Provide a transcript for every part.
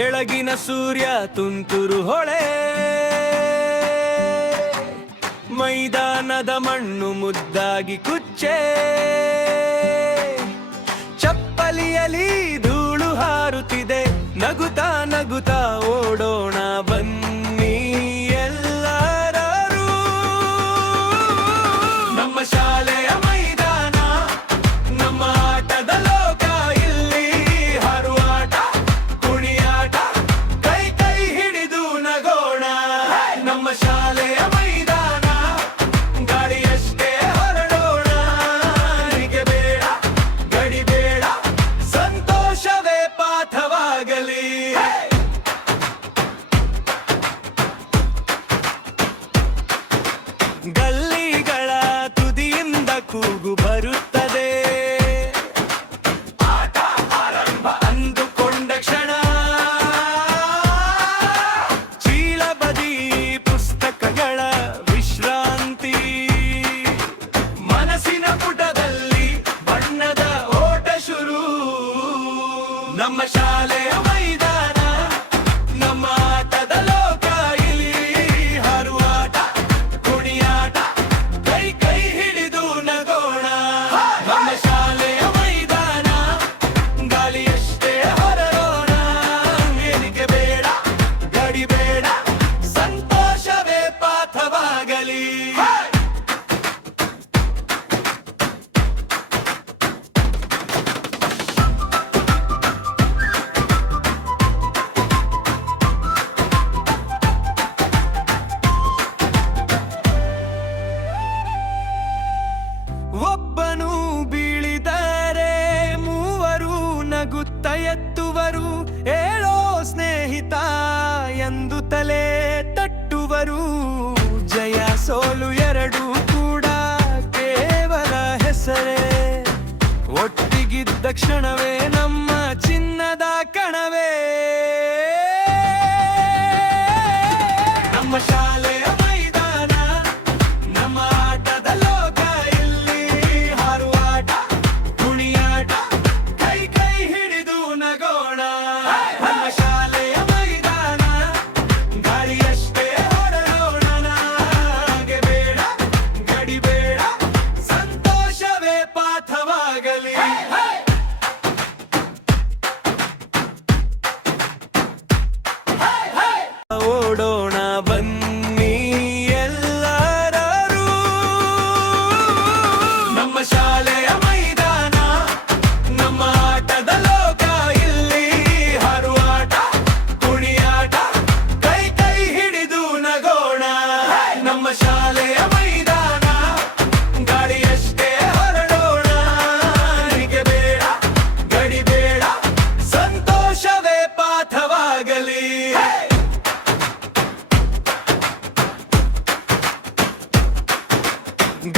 ಬೆಳಗಿನ ಸೂರ್ಯ ತುಂತುರು ಹೊಳೆ, ಮೈದಾನದ ಮಣ್ಣು ಮುದ್ದಾಗಿ ಕುಚ್ಚೆ, ಚಪ್ಪಲಿಯಲಿ ಧೂಳು ಹಾರುತ್ತಿದೆ, ನಗುತ್ತಾ ನಗುತ್ತಾ ಓಡೋಣ ಬನ್ನಿ ಎಲ್ಲರೂ. ನಮ್ಮ ಶಾಲೆಯ ಮೈದಾನ, ನಮ್ಮ ಆಟದ ಲೋಕ, ಇಲ್ಲಿ ಹಾರುವಾಟ, ಕುಣಿಯಾಟ, ಕೈ ಕೈ ಹಿಡಿದು ನಗೋಣ. ನಮ್ಮ ಶಾಲೆಯ ಮೈದಾನ, ಗಾಳಿಯಷ್ಟೇ ಹೊರಡೋಣ, ನಿಗೆ ಬೇಡ ಗಡಿ ಬೇಡ, ಸಂತೋಷವೇ ಪಾಠವಾಗಲಿ. ಗಲ್ಲಿಗಳ ತುದಿಯಿಂದ ಕೂಗು ಬರುತ್ತದೆ, ಆಟ ಆರಂಭ ಅಂದುಕೊಂಡ ಕ್ಷಣ, ಚೀಲ ಬದಿ ಪುಸ್ತಕಗಳ ವಿಶ್ರಾಂತಿ, ಮನಸ್ಸಿನ ಪುಟದಲ್ಲಿ ಬಣ್ಣದ ಓಟ ಶುರು. ನಮ್ಮ ಶಾಲೆಯ ಮೈದಾನ, ನಮ್ಮ ಆಟದ ಲೋಕ, ಇಲ್ಲಿ ಹಾರುವಾಟ, ಕುಣಿಯಾಟ, ಕೈ ಕೈ ಹಿಡಿದು ನಗೋಣ. ನಮ್ಮ ಶಾಲೆಯ ಮೈದಾನ, ಗಾಳಿಯಷ್ಟೇ ಹೊರಡೋಣ, ಏನಿಗೆ ಬೇಡ ಗಡಿ ಬೇಡ, ಸಂತೋಷವೇ ಪಾಠವಾಗಲಿ. ಒಬ್ಬನು ಬೀಳಿದರೆ ಮೂವರು ನಗುತ್ತ ಎತ್ತುವರು, ಹೇಳೋ ಸ್ನೇಹಿತ ಎಂದು ತಲೆ ತಟ್ಟುವರು. ಜಯ ಸೋಲು ಎರಡೂ ಕೂಡ ಕೇವಲ ಹೆಸರೇ, ಒಟ್ಟಿಗಿದ್ದ ಕ್ಷಣವೇ ನಮ್ಮ ಚಿನ್ನದ ಕಣವೇ. ನಮ್ಮ ಶಾಲೆಯ ಮೈದಾನ, ನಮ್ಮ ಆಟದ ಲೋಕ, ಇಲ್ಲಿ ಹಾರುವಾಟ, ಕುಣಿಯಾಟ, ಕೈ ಕೈ ಹಿಡಿದು ನಗೋಣ. ನಮ್ಮ ಶಾಲೆಯ ಮೈದಾನ, ಗಾಳಿಯಷ್ಟೇ ಹೊರಡೋಣ, ನಾಗೆ ಬೇಡ ಗಡಿ ಬೇಡ, ಸಂತೋಷವೇ ಪಾಠವಾಗಲಿ. ಓಡೋಣ ಬನ್ನಿ ಎಲ್ಲರೂ. ನಮ್ಮ ಶಾಲೆಯ ಮೈದಾನ, ನಮ್ಮ ಆಟದ ಲೋಕ, ಇಲ್ಲಿ ಹಾರುವಾಟ, ಕುಣಿಯಾಟ, ಕೈ ಕೈ ಹಿಡಿದು ನಗೋಣ. ನಮ್ಮ ಶಾಲೆಯ ಮೈದಾನ, ಗಾಳಿಯಷ್ಟೇ ಹೊರಡೋಣ, ನಿಗೆ ಬೇಡ ಗಡಿ ಬೇಡ, ಸಂತೋಷವೇ ಪಾಠವಾಗಲಿ.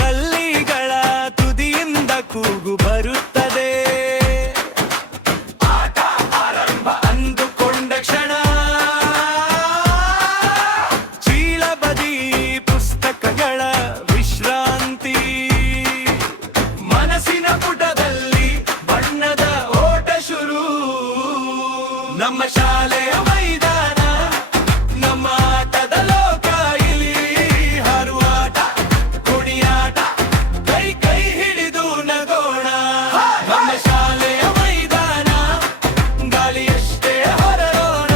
ಗಲ್ಲಿಗಳ ತುದಿಯಿಂದ ಕೂಗು ಬರುತ್ತದೆ, ಆಟ ಆರಂಭ ಅಂದುಕೊಂಡ ಕ್ಷಣ, ಚೀಲ ಬದಿ ಪುಸ್ತಕಗಳ ವಿಶ್ರಾಂತಿ, ಮನಸ್ಸಿನ ಪುಟದಲ್ಲಿ ಬಣ್ಣದ ಓಟ ಶುರು. ನಮ್ಮ ಶಾಲೆಯ ಮೈದಾನ, ನಮ್ಮ ಆಟದ ಲೋಕ, ಇಲ್ಲಿ ಹಾರುವಾಟ, ಕುಣಿಯಾಟ, ಕೈ ಕೈ ಹಿಡಿದು ನಗೋಣ. ನಮ್ಮ ಶಾಲೆಯ ಮೈದಾನ, ಗಾಳಿಯಷ್ಟೇ ಹೊರಡೋಣ,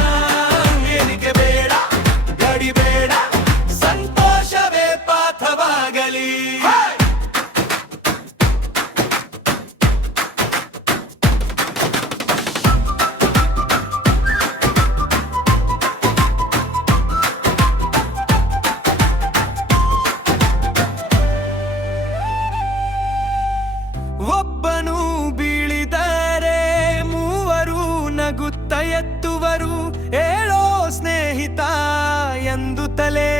ಏನಿಗೆ ಬೇಡ ಗಡಿ ಬೇಡ, ಸಂತೋಷವೇ ಪಾಠವಾಗಲಿ. ಒಬ್ಬನು ಬೀಳಿದರೆ ಮೂವರು ನಗುತ್ತ ಎತ್ತುವರು, ಹೇಳೋ ಸ್ನೇಹಿತ ಎಂದು ತಲೆ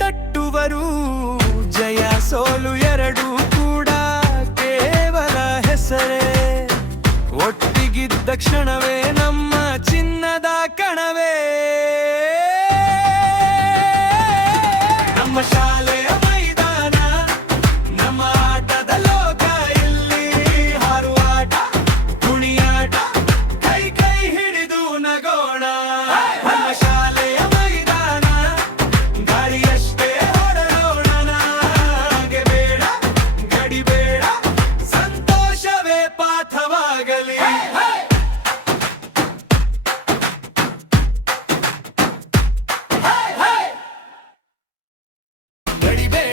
ತಟ್ಟುವರು. ಜಯ ಸೋಲು ಎರಡೂ ಕೂಡ ಕೇವಲ ಹೆಸರೇ, ಒಟ್ಟಿಗಿದ್ದ ಕ್ಷಣವೇ ನಮ್ಮ ಚಿನ್ನದ ಕಣವೇ. ನಮ್ಮ ಶಾಲೆಯ ಮೈದಾನ, ನಮ್ಮ ಆಟದ ಲೋಕ, ಇಲ್ಲಿ ಹಾರುವಾಟ, ಕುಣಿಯಾಟ, ಕೈ ಕೈ ಹಿಡಿದು ನಗೋಣ. ಗಡಿಬೇರೆ